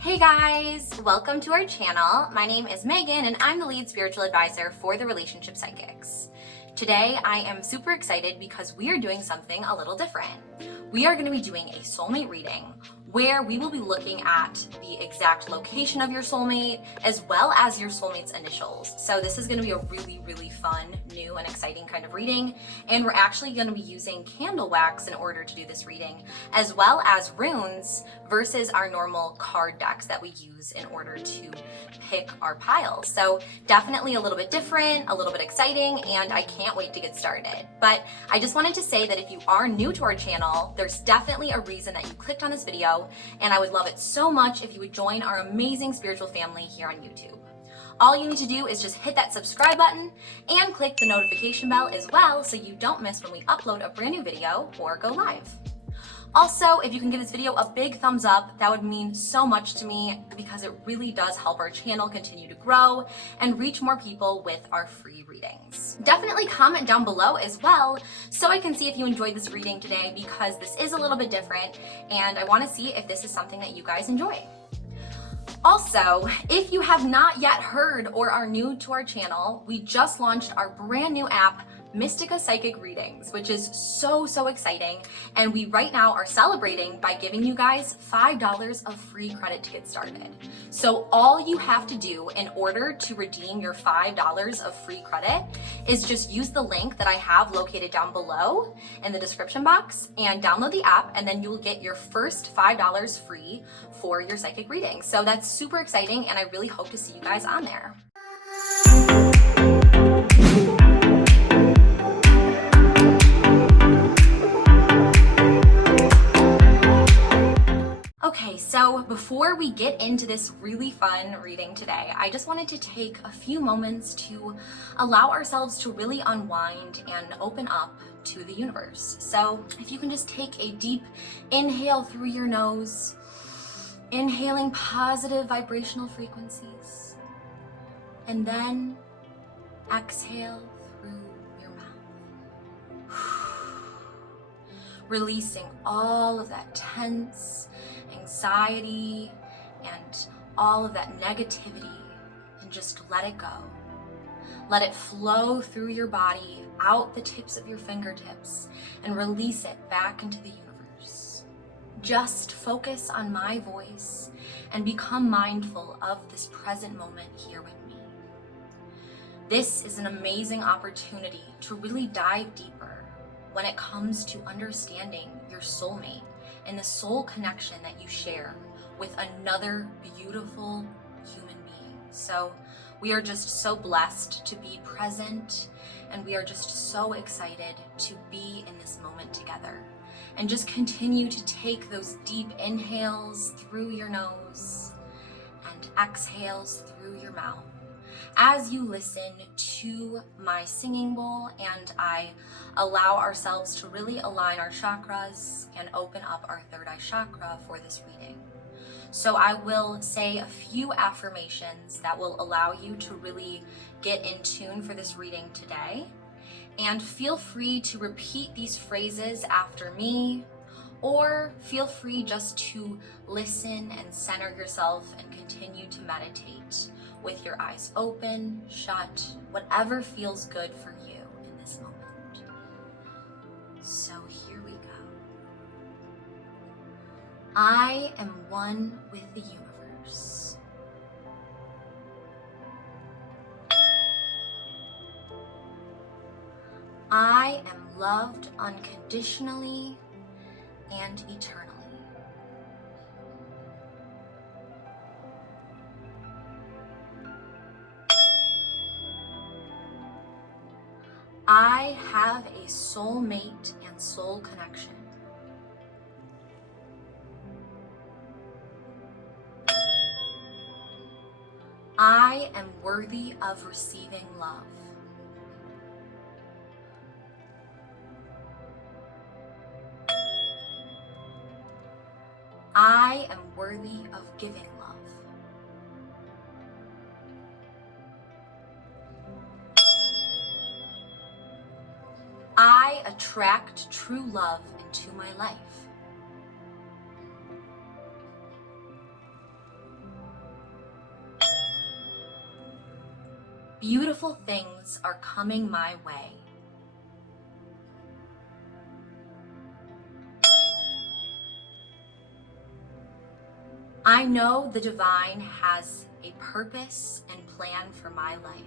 Hey guys, welcome to our channel. My name is Megan and I'm the lead spiritual advisor for the Relationship Psychics. Today I am super excited because we are doing something a little different. We are going to be doing a soulmate reading where we will be looking at the exact location of your soulmate as well as your soulmate's initials. So this is going to be a really fun, new and exciting kind of reading, and we're actually going to be using candle wax in order to do this reading, as well as runes versus our normal card decks that we use in order to pick our piles. So definitely a little bit different, a little bit exciting, and I can't wait to get started. But I just wanted to say that if you are new to our channel, there's definitely a reason that you clicked on this video, and I would love it so much if you would join our amazing spiritual family here on YouTube. All you need to do is just hit that subscribe button and click the notification bell as well so you don't miss when we upload a brand new video or go live. Also, if you can give this video a big thumbs up, that would mean so much to me because it really does help our channel continue to grow and reach more people with our free readings. Definitely comment down below as well so I can see if you enjoyed this reading today, because this is a little bit different and I want to see if this is something that you guys enjoy. Also, if you have not yet heard or are new to our channel, we just launched our brand new app, Mystica Psychic Readings, which is so exciting, and we right now are celebrating by giving you guys $5 of free credit to get started. So all you have to do in order to redeem your $5 of free credit is just use the link that I have located down below in the description box and download the app, and then you'll get your first $5 free for your psychic reading. So that's super exciting, and I really hope to see you guys on there. Okay, so before we get into this really fun reading today, I just wanted to take a few moments to allow ourselves to really unwind and open up to the universe. So if you can just take a deep inhale through your nose, inhaling positive vibrational frequencies, and then exhale through your mouth, releasing all of that tense anxiety and all of that negativity, and just let it go. Let it flow through your body, out the tips of your fingertips, and release it back into the universe. Just focus on my voice and become mindful of this present moment here with me. This is an amazing opportunity to really dive deeper when it comes to understanding your soulmate and the soul connection that you share with another beautiful human being. So we are just so blessed to be present, and we are just so excited to be in this moment together. And just continue to take those deep inhales through your nose and exhales through your mouth as you listen to my singing bowl, and I allow ourselves to really align our chakras and open up our third eye chakra for this reading. So I will say a few affirmations that will allow you to really get in tune for this reading today. And feel free to repeat these phrases after me, or feel free just to listen and center yourself and continue to meditate with your eyes open, shut, whatever feels good for you in this moment. So here we go. I am one with the universe. I am loved unconditionally and eternally. I have a soulmate and soul connection. I am worthy of receiving love. I am worthy of giving love. I attract true love into my life. Beautiful things are coming my way. I know the divine has a purpose and plan for my life.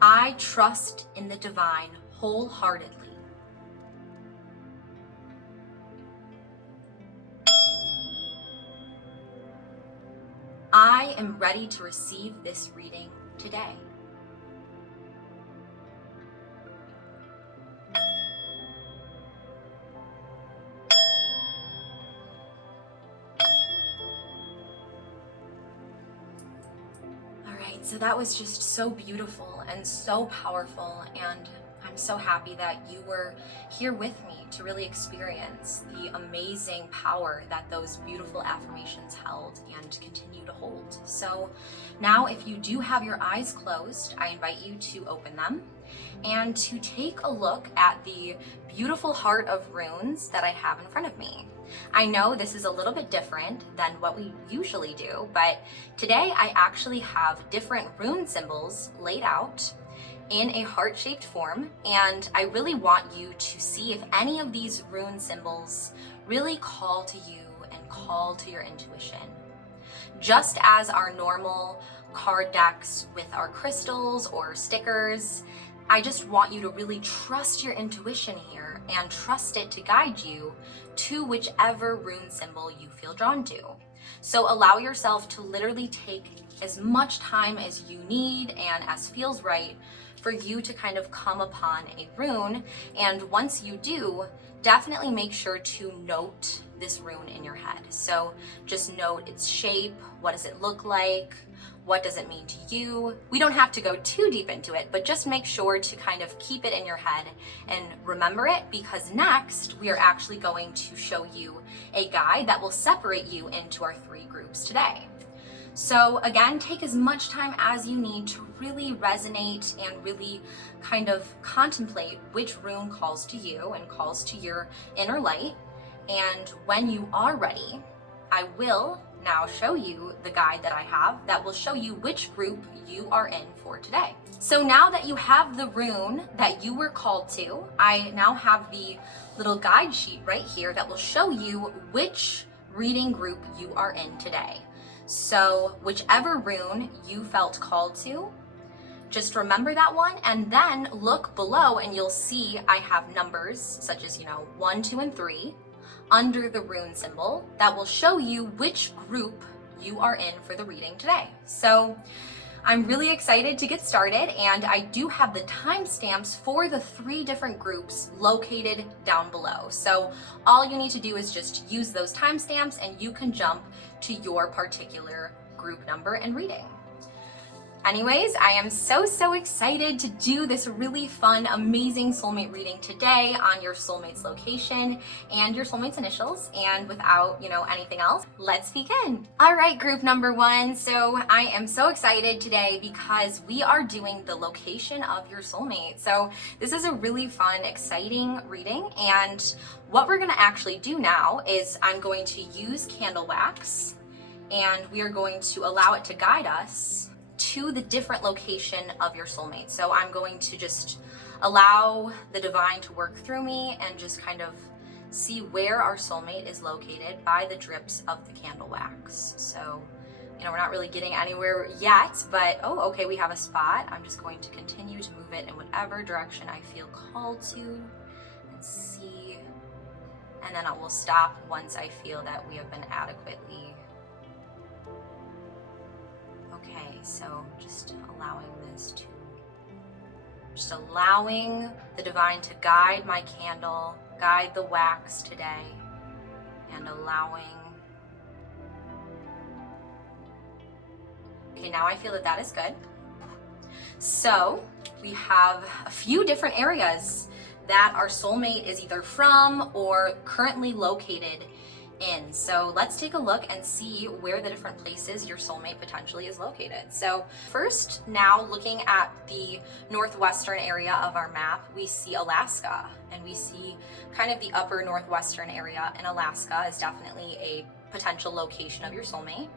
I trust in the divine wholeheartedly. I am ready to receive this reading today. So that was just so beautiful and so powerful, and I'm so happy that you were here with me to really experience the amazing power that those beautiful affirmations held and continue to hold. So now, if you do have your eyes closed, I invite you to open them and to take a look at the beautiful heart of runes that I have in front of me. I know this is a little bit different than what we usually do, but today I actually have different rune symbols laid out in a heart-shaped form, and I really want you to see if any of these rune symbols really call to you and call to your intuition. Just as our normal card decks with our crystals or stickers, I just want you to really trust your intuition here and trust it to guide you to whichever rune symbol you feel drawn to. So allow yourself to literally take as much time as you need and as feels right for you to kind of come upon a rune. And once you do, definitely make sure to note this rune in your head. So just note its shape, what does it look like, what does it mean to you? We don't have to go too deep into it, but just make sure to kind of keep it in your head and remember it, because next we are actually going to show you a guide that will separate you into our 3 groups today. So again, take as much time as you need to really resonate and really kind of contemplate which rune calls to you and calls to your inner light. And when you are ready, I will now show you the guide that I have that will show you which group you are in for today. So now that you have the rune that you were called to, I now have the little guide sheet right here that will show you which reading group you are in today. So whichever rune you felt called to, just remember that one and then look below and you'll see I have numbers such as, 1, 2, and 3 under the rune symbol that will show you which group you are in for the reading today. So I'm really excited to get started, and I do have the timestamps for the 3 different groups located down below. So all you need to do is just use those timestamps and you can jump to your particular group number and reading. Anyways, I am so excited to do this really fun, amazing soulmate reading today on your soulmate's location and your soulmate's initials. And without, anything else, let's begin. All right, group number 1. So I am so excited today because we are doing the location of your soulmate. So this is a really fun, exciting reading. And what we're gonna actually do now is I'm going to use candle wax and we are going to allow it to guide us to the different location of your soulmate. So I'm going to just allow the divine to work through me and just kind of see where our soulmate is located by the drips of the candle wax. So, we're not really getting anywhere yet, but okay, we have a spot. I'm just going to continue to move it in whatever direction I feel called to and see. And then I will stop once I feel that we have been adequately. Okay, so just allowing the divine to guide my candle, guide the wax today, and allowing. Okay, now I feel that is good. So we have a few different areas that our soulmate is either from or currently located in. So let's take a look and see where the different places your soulmate potentially is located. So first, now looking at the northwestern area of our map, we see Alaska, and we see kind of the upper northwestern area in Alaska is definitely a potential location of your soulmate.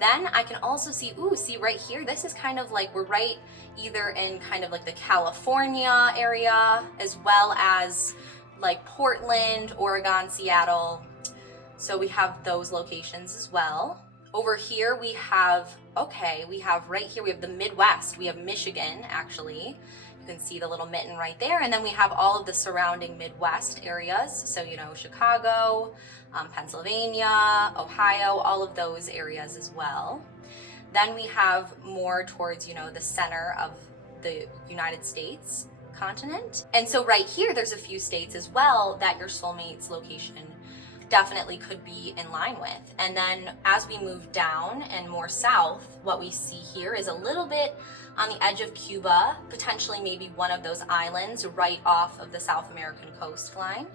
Then I can also see, see right here, this is kind of like we're right either in kind of like the California area, as well as like Portland, Oregon, Seattle. So we have those locations as well. Over here we have, we have right here, we have the Midwest. We have Michigan, actually. You can see the little mitten right there. And then we have all of the surrounding Midwest areas. So, you know, Chicago, Pennsylvania, Ohio, all of those areas as well. Then we have more towards, you know, the center of the United States continent. And so right here, there's a few states as well that your soulmate's location definitely could be in line with. And then as we move down and more south, what we see here is a little bit on the edge of Cuba, potentially maybe one of those islands right off of the South American coastline.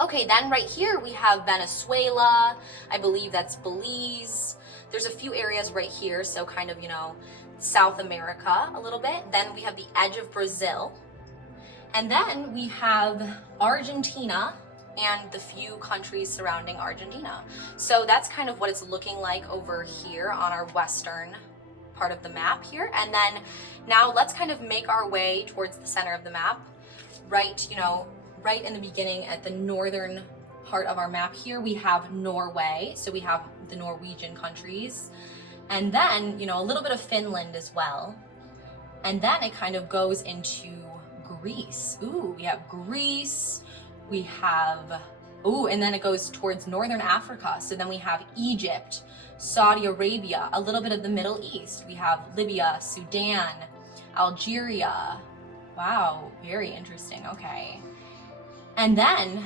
Okay, then right here we have Venezuela, I believe that's Belize. There's a few areas right here, so kind of, you know, South America a little bit. Then we have the edge of Brazil. And then we have Argentina and the few countries surrounding Argentina. So that's kind of what it's looking like over here on our western part of the map here. And then now let's kind of make our way towards the center of the map, right, you know, right in the beginning at the northern part of our map here, we have Norway. So we have the Norwegian countries. And then, you know, a little bit of Finland as well. And then it kind of goes into Greece. We have Greece. We have, and then it goes towards northern Africa. So then we have Egypt, Saudi Arabia, a little bit of the Middle East. We have Libya, Sudan, Algeria. Wow, very interesting. Okay. And then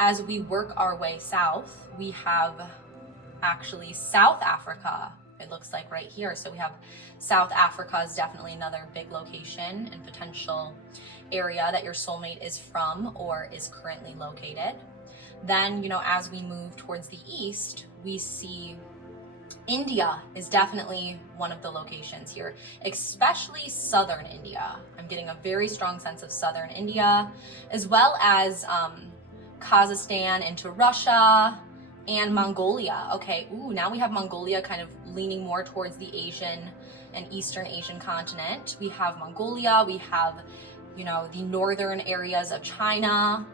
as we work our way south, we have actually South Africa. It looks like right here. So we have South Africa is definitely another big location and potential area that your soulmate is from or is currently located. Then, you know, as we move towards the east, we see India is definitely one of the locations here, especially southern India. I'm getting a very strong sense of southern India, as well as Kazakhstan into Russia and Mongolia. Okay, now we have Mongolia kind of leaning more towards the Asian and Eastern Asian continent. We have Mongolia, we have, you know, the northern areas of China,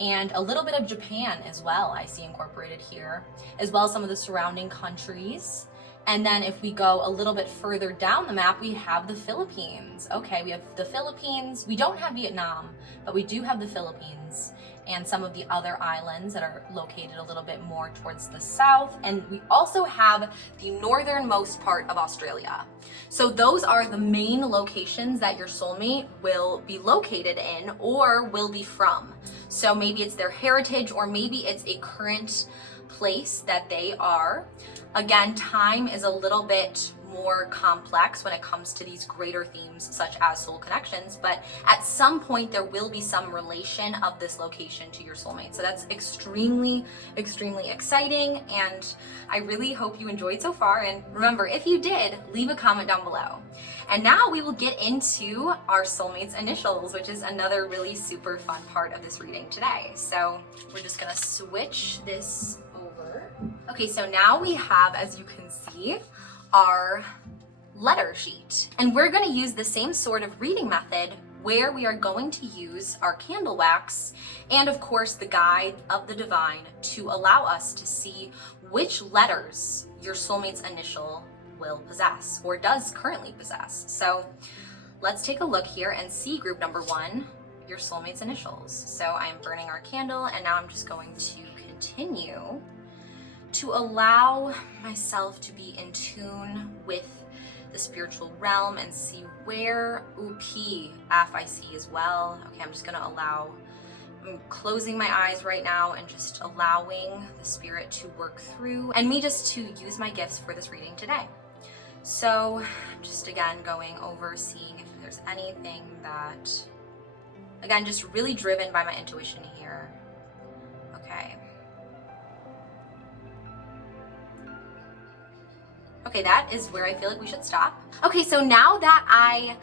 and a little bit of Japan as well, I see incorporated here, as well as some of the surrounding countries. And then if we go a little bit further down the map, we have the Philippines. Okay, we have the Philippines. We don't have Vietnam, but we do have the Philippines and some of the other islands that are located a little bit more towards the south. And we also have the northernmost part of Australia. So those are the main locations that your soulmate will be located in or will be from. So maybe it's their heritage or maybe it's a current place that they are. Again, time is a little bit more complex when it comes to these greater themes such as soul connections, but at some point there will be some relation of this location to your soulmate. So that's extremely, extremely exciting, and I really hope you enjoyed so far. And remember, if you did, leave a comment down below. And now we will get into our soulmate's initials, which is another really super fun part of this reading today. So we're just gonna switch this over. Okay, so now we have, as you can see, our letter sheet. And we're going to use the same sort of reading method where we are going to use our candle wax and of course the guide of the divine to allow us to see which letters your soulmate's initial will possess or does currently possess. So let's take a look here and see group number 1, your soulmate's initials. So I am burning our candle and now I'm just going to continue to allow myself to be in tune with the spiritual realm and see where, F I see as well. Okay, I'm just gonna I'm closing my eyes right now and just allowing the spirit to work through and me just to use my gifts for this reading today. So I'm just again going over, seeing if there's anything that, again, just really driven by my intuition here. Okay. Okay, that is where I feel like we should stop. Okay, so now that I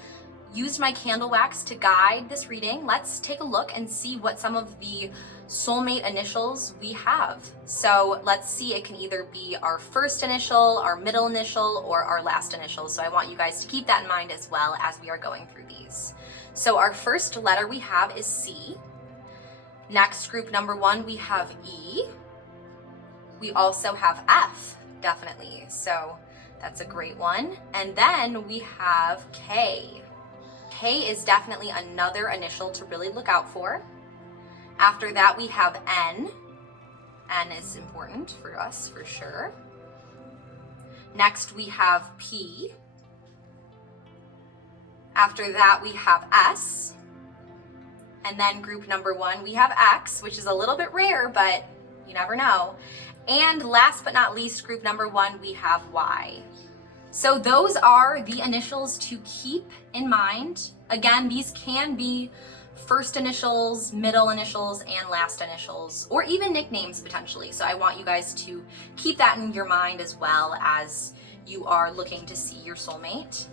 used my candle wax to guide this reading, let's take a look and see what some of the soulmate initials we have. So let's see, it can either be our first initial, our middle initial, or our last initial. So I want you guys to keep that in mind as well as we are going through these. So our first letter we have is C. Next, group number 1, we have E. We also have F, definitely. So that's a great one. And then we have K. K is definitely another initial to really look out for. After that, we have N. N is important for us, for sure. Next, we have P. After that, we have S. And then group number 1, we have X, which is a little bit rare, but you never know. And last but not least, group number 1, we have Y. So those are the initials to keep in mind. Again, these can be first initials, middle initials, and last initials, or even nicknames potentially. So I want you guys to keep that in your mind as well as you are looking to see your soulmate.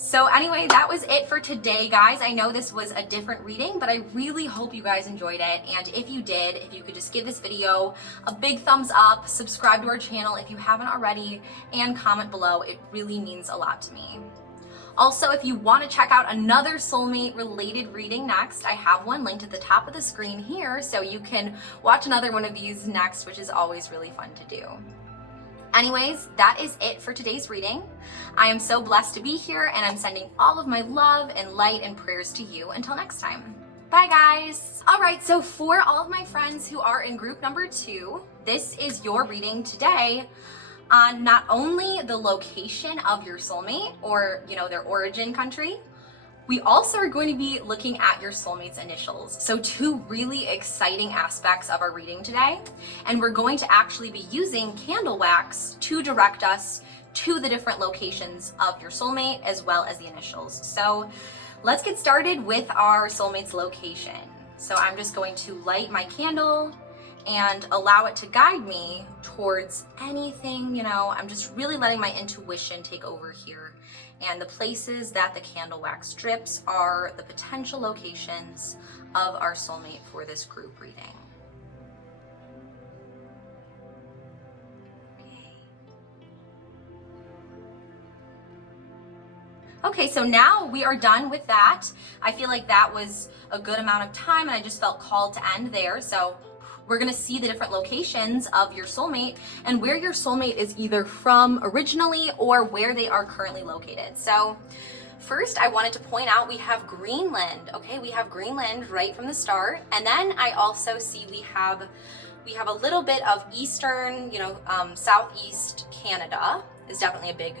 So anyway, that was it for today, guys. I know this was a different reading, but I really hope you guys enjoyed it. And if you did, if you could just give this video a big thumbs up, subscribe to our channel if you haven't already, and comment below. It really means a lot to me. Also, if you want to check out another soulmate related reading next, I have one linked at the top of the screen here, so you can watch another one of these next, which is always really fun to do. Anyways, that is it for today's reading. I am so blessed to be here, and I'm sending all of my love and light and prayers to you. Until next time. Bye, guys. All right, so for all of my friends who are in group number 2, this is your reading today on not only the location of your soulmate or, their origin country. We also are going to be looking at your soulmate's initials. So 2 really exciting aspects of our reading today. And we're going to actually be using candle wax to direct us to the different locations of your soulmate as well as the initials. So let's get started with our soulmate's location. So I'm just going to light my candle and allow it to guide me towards anything, I'm just really letting my intuition take over here. And the places that the candle wax drips are the potential locations of our soulmate for this group reading. Okay, so now we are done with that. I feel like that was a good amount of time and I just felt called to end there. So we're gonna see the different locations of your soulmate and where your soulmate is either from originally or where they are currently located. So first I wanted to point out we have Greenland. Okay, we have Greenland right from the start. And then I also see we have a little bit of eastern, southeast Canada is definitely a big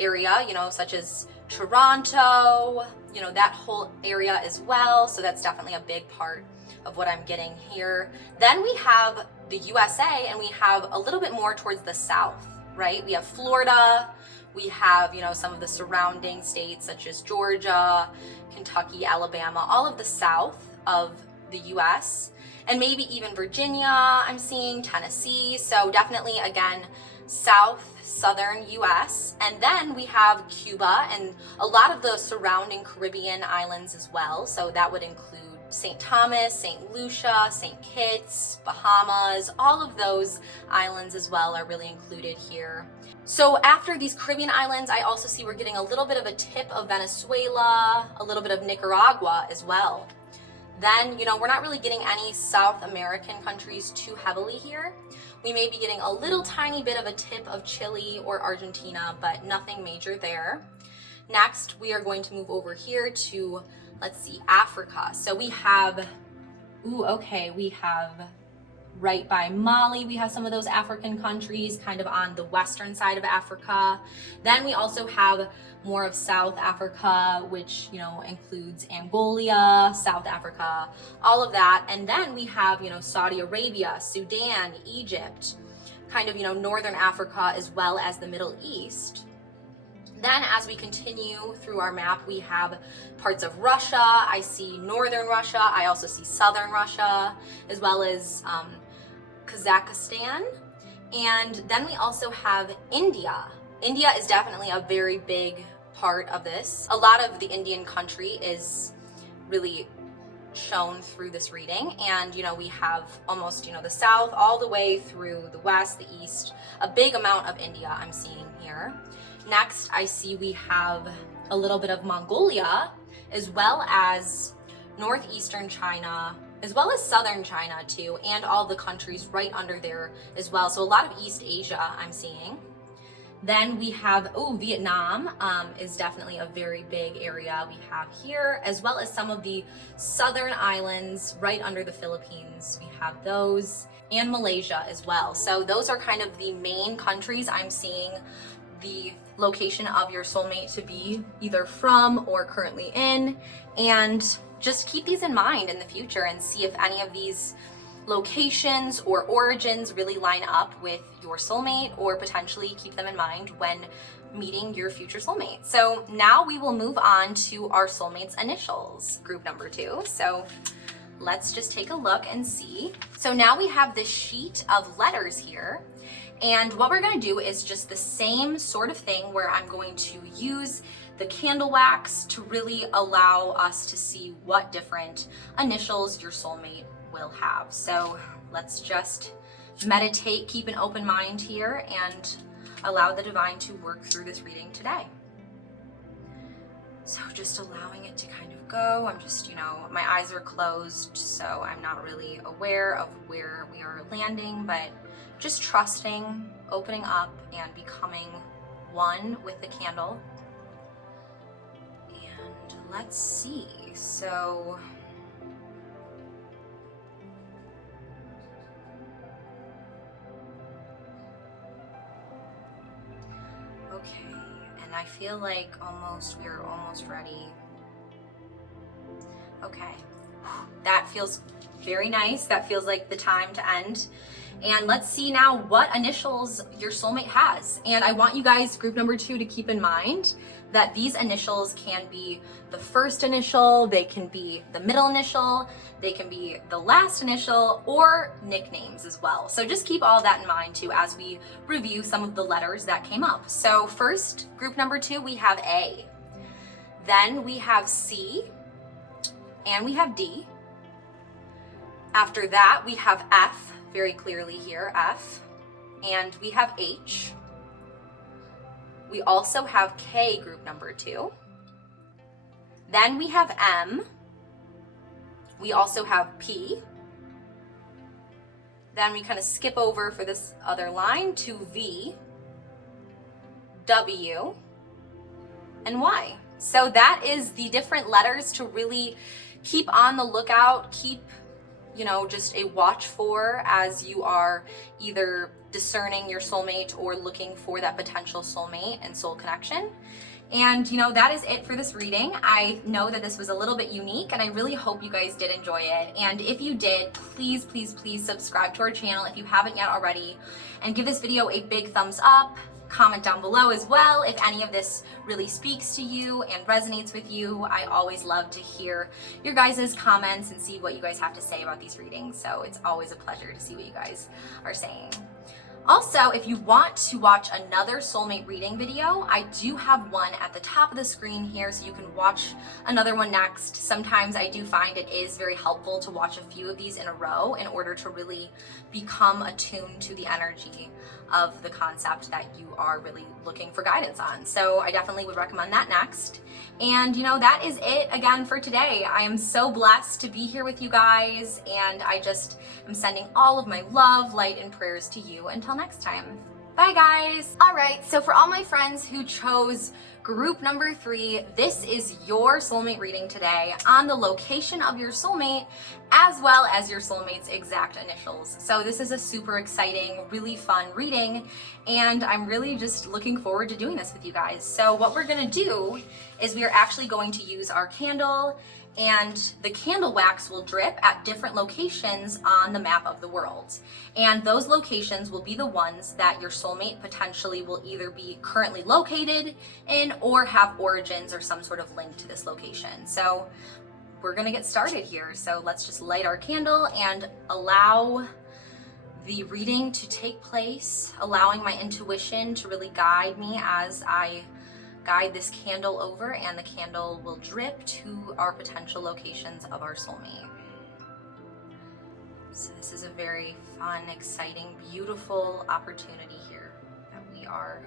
area, such as Toronto, that whole area as well. So that's definitely a big part of what I'm getting here. Then we have the USA and we have a little bit more towards the south, right? We have Florida, we have, some of the surrounding states such as Georgia, Kentucky, Alabama, all of the south of the US, and maybe even Virginia, I'm seeing Tennessee. So definitely, again, southern US. And then we have Cuba and a lot of the surrounding Caribbean islands as well. So that would include St. Thomas, St. Lucia, St. Kitts, Bahamas, all of those islands as well are really included here. So after these Caribbean islands, I also see we're getting a little bit of a tip of Venezuela, a little bit of Nicaragua as well. Then, we're not really getting any South American countries too heavily here. We may be getting a little tiny bit of a tip of Chile or Argentina, but nothing major there. Next, we are going to move over here to, let's see, Africa. So we have, we have right by Mali, we have some of those African countries kind of on the western side of Africa. Then we also have more of South Africa, which, includes Angola, South Africa, all of that. And then we have, Saudi Arabia, Sudan, Egypt, kind of, Northern Africa, as well as the Middle East. Then as we continue through our map, we have parts of Russia. I see northern Russia. I also see southern Russia, as well as Kazakhstan. And then we also have India India is definitely a very big part of this. A lot of the Indian country is really shown through this reading, and we have almost the south all the way through the west, the east, a big amount of India I'm seeing here. Next, I see we have a little bit of Mongolia, as well as northeastern China, as well as southern China too, and all the countries right under there as well. So a lot of East Asia I'm seeing. Then we have, Vietnam is definitely a very big area we have here, as well as some of the southern islands right under the Philippines. We have those, and Malaysia as well. So those are kind of the main countries I'm seeing the location of your soulmate to be either from or currently in. And just keep these in mind in the future and see if any of these locations or origins really line up with your soulmate, or potentially keep them in mind when meeting your future soulmate. So now we will move on to our soulmate's initials, group number 2. So let's just take a look and see. So now we have this sheet of letters here. And what we're going to do is just the same sort of thing, where I'm going to use the candle wax to really allow us to see what different initials your soulmate will have. So let's just meditate, keep an open mind here, and allow the divine to work through this reading today. So just allowing it to kind of go. I'm just, my eyes are closed, so I'm not really aware of where we are landing, but just trusting, opening up, and becoming one with the candle. And let's see. So okay, and I feel like we're almost ready. Okay, that feels very nice. That feels like the time to end. And let's see now what initials your soulmate has. And I want you guys, group number 2, to keep in mind that these initials can be the first initial, they can be the middle initial, they can be the last initial, or nicknames as well. So just keep all that in mind too as we review some of the letters that came up. So first, group number 2, we have A. Then we have C, and we have D. After that, we have F, very clearly here, F. And we have H. We also have K, group number 2. Then we have M. We also have P. Then we kind of skip over for this other line to V, W, and Y. So that is the different letters to really keep on the lookout, keep just a watch for as you are either discerning your soulmate or looking for that potential soulmate and soul connection. And that is it for this reading. I know that this was a little bit unique, and I really hope you guys did enjoy it. And if you did, please, please, please subscribe to our channel if you haven't yet already, and give this video a big thumbs up. Comment down below as well if any of this really speaks to you and resonates with you. I always love to hear your guys' comments and see what you guys have to say about these readings. So it's always a pleasure to see what you guys are saying. Also, if you want to watch another soulmate reading video, I do have one at the top of the screen here, so you can watch another one next. Sometimes I do find it is very helpful to watch a few of these in a row in order to really become attuned to the energy of the concept that you are really looking for guidance on. So I definitely would recommend that next. And that is it again for today. I am so blessed to be here with you guys, and I just am sending all of my love, light, and prayers to you. Until next time. Bye guys. All right, so for all my friends who chose group number 3, this is your soulmate reading today on the location of your soulmate, as well as your soulmate's exact initials. So this is a super exciting, really fun reading, and I'm really just looking forward to doing this with you guys. So what we're gonna do is we are actually going to use our candle, and the candle wax will drip at different locations on the map of the world. And those locations will be the ones that your soulmate potentially will either be currently located in or have origins or some sort of link to this location. So we're gonna get started here. So let's just light our candle and allow the reading to take place, allowing my intuition to really guide me as I guide this candle over, and the candle will drip to our potential locations of our soulmate. So this is a very fun, exciting, beautiful opportunity here that we are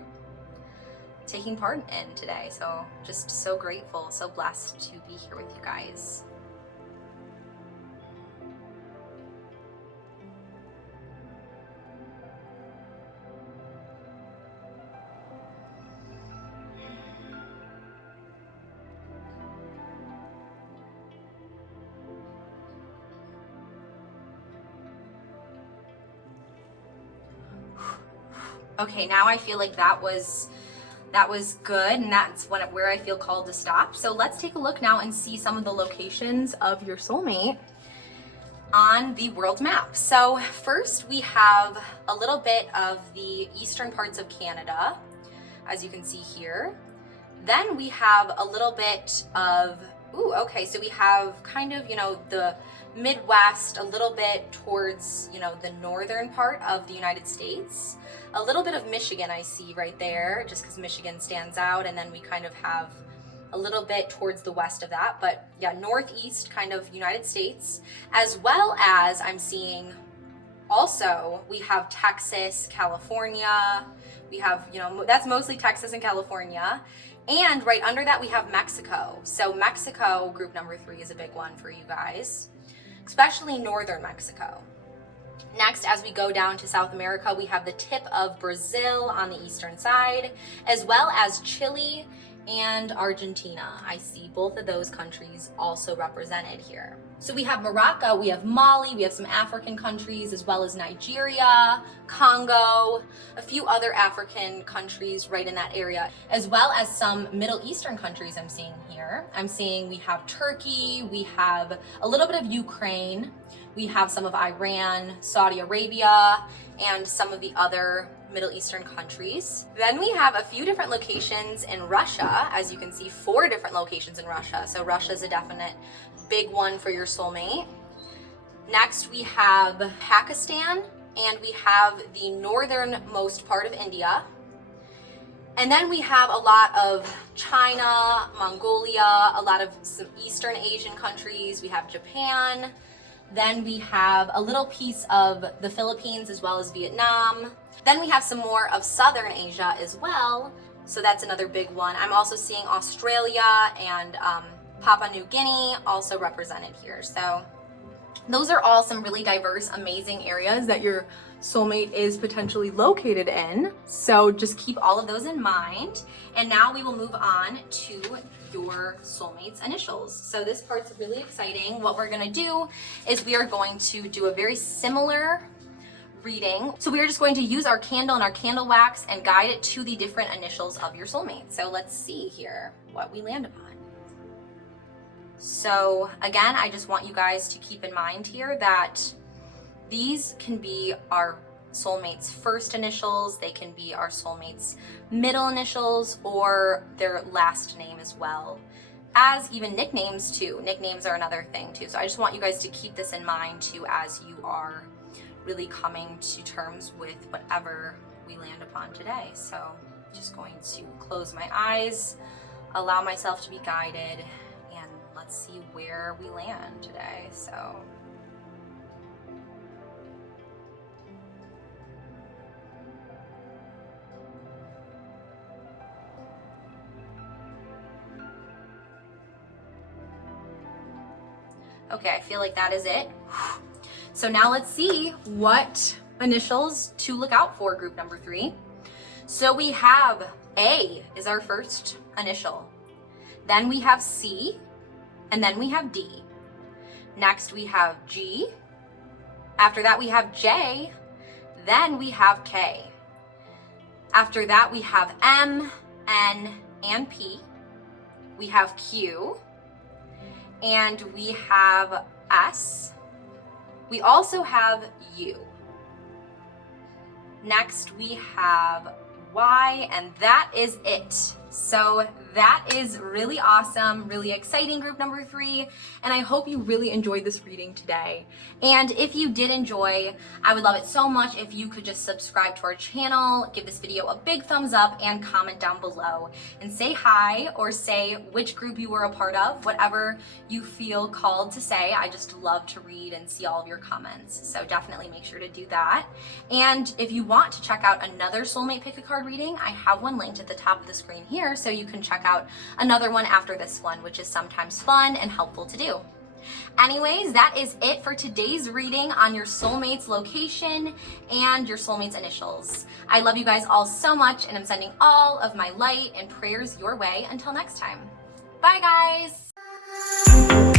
taking part in today. So just so grateful, so blessed to be here with you guys. Okay, now I feel like that was good, and that's where I feel called to stop. So let's take a look now and see some of the locations of your soulmate on the world map. So first we have a little bit of the eastern parts of Canada, as you can see here. Then we have a little bit of, so we have kind of, the Midwest, a little bit towards, the northern part of the United States. A little bit of Michigan I see right there, just because Michigan stands out. And then we kind of have a little bit towards the west of that. But yeah, northeast kind of United States, as well as I'm seeing also we have Texas, California. We have, that's mostly Texas and California. And right under that, we have Mexico. So Mexico, group number 3, is a big one for you guys, especially northern Mexico. Next, as we go down to South America, we have the tip of Brazil on the eastern side, as well as Chile and Argentina. I see both of those countries also represented here. So we have Morocco, we have Mali, we have some African countries, as well as Nigeria, Congo, a few other African countries right in that area, as well as some Middle Eastern countries I'm seeing here. I'm seeing we have Turkey, we have a little bit of Ukraine, we have some of Iran, Saudi Arabia, and some of the other Middle Eastern countries. Then we have a few different locations in Russia. As you can see, 4 different locations in Russia. So Russia is a definite big one for your soulmate. Next, we have Pakistan, and we have the northernmost part of India. And then we have a lot of China, Mongolia, a lot of some Eastern Asian countries. We have Japan. Then we have a little piece of the Philippines, as well as Vietnam. Then we have some more of Southern Asia as well. So that's another big one. I'm also seeing Australia and Papua New Guinea also represented here. So those are all some really diverse, amazing areas that your soulmate is potentially located in. So just keep all of those in mind. And now we will move on to your soulmate's initials. So this part's really exciting. What we're gonna do is we are going to do a very similar reading. So we are just going to use our candle and our candle wax and guide it to the different initials of your soulmate. So let's see here what we land upon. So again, I just want you guys to keep in mind here that these can be our soulmate's first initials, they can be our soulmate's middle initials, or their last name as well, as even nicknames too. Nicknames are another thing too. So I just want you guys to keep this in mind too as you are really coming to terms with whatever we land upon today. So just going to close my eyes, allow myself to be guided, and let's see where we land today. So okay, I feel like that is it. So now let's see what initials to look out for, group number 3. So we have A is our first initial. Then we have C, and then we have D. Next we have G. After that we have J. Then we have K. After that we have M, N, and P. We have Q. And we have S. We also have U. Next we have Y, and that is it. So that is really awesome, really exciting, group number 3, and I hope you really enjoyed this reading today. And if you did enjoy, I would love it so much if you could just subscribe to our channel, give this video a big thumbs up, and comment down below and say hi or say which group you were a part of, whatever you feel called to say. I just love to read and see all of your comments, so definitely make sure to do that. And if you want to check out another Soulmate Pick a Card reading, I have one linked at the top of the screen here, so you can check out another one after this one, which is sometimes fun and helpful to do. Anyways, that is it for today's reading on your soulmate's location and your soulmate's initials. I love you guys all so much, and I'm sending all of my light and prayers your way until next time. Bye, guys.